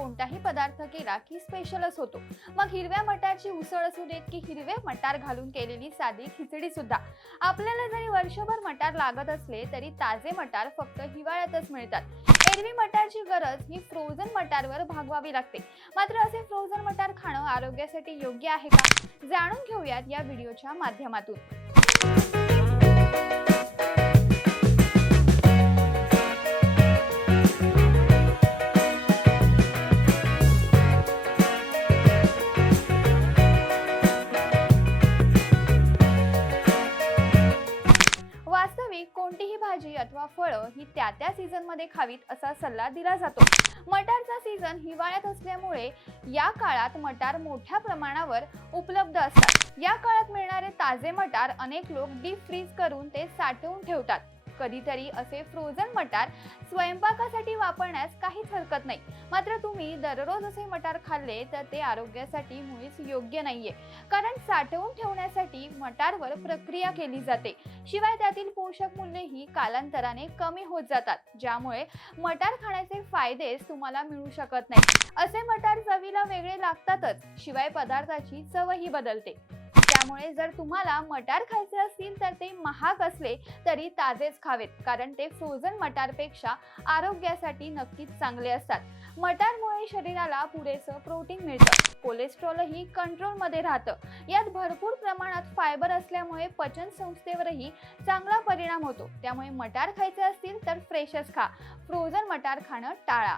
कोणताही पदार्थ केला की स्पेशलच होतो. मग हिरव्या मटारची उसळ असू देत की हिरवे मटार घालून केलेली साधी खिचडी सुद्धा. आपल्याला जरी वर्षभर मटार लागत असले तरी ताजे मटार फक्त हिवाळ्यातच मिळतात. एरवी मटारची गरज ही फ्रोझन मटारवर भागवावी लागते. मात्र असे फ्रोझन मटार खाणं आरोग्यासाठी योग्य आहे का? जाणून घेऊयात या व्हिडिओच्या माध्यमातून. कोणतीही भाजी अथवा फळं ही त्या त्या सीझनमध्ये खावीत असा सल्ला दिला जातो. मटारचा सीझन हिवाळ्यात असल्यामुळे या काळात मटार मोठ्या प्रमाणावर उपलब्ध असतात. या काळात मिळणारे ताजे मटार अनेक लोक डीप फ्रीज करून ते साठवून ठेवतात. कधीतरी असे फ्रोझन मटार स्वयंपाकासाठी वापरण्यास काहीच हरकत नाही. मात्र तुम्ही दररोज असे मटार खाल्ले तर ते आरोग्यासाठी मुळीच योग्य नाहीये. कारण साठवून ठेवण्यासाठी मटारवर प्रक्रिया केली जाते. शिवाय त्यातील पोषक मूल्यही कालांतराने कमी होत जातात. ज्यामुळे मटार खाण्याचे फायदेच तुम्हाला मिळू शकत नाही असे मटार चवीला वेगळे लागतातच. शिवाय पदार्थाची चवही बदलते. त्यामुळे जर तुम्हाला मटार खायचे असतील तर ते महाग असले तरी ताजेच खावेत कारण ते फ्रोझन मटारपेक्षा आरोग्यासाठी नक्कीच चांगले असतात. मटारमुळे शरीराला पुरेसं प्रोटीन मिळतं कोलेस्ट्रॉलही कंट्रोलमध्ये राहतं. यात भरपूर प्रमाणात फायबर असल्यामुळे पचन संस्थेवरही चांगला परिणाम होतो. त्यामुळे मटार खायचे असतील तर फ्रेशच खा. फ्रोझन मटार खाणं टाळा.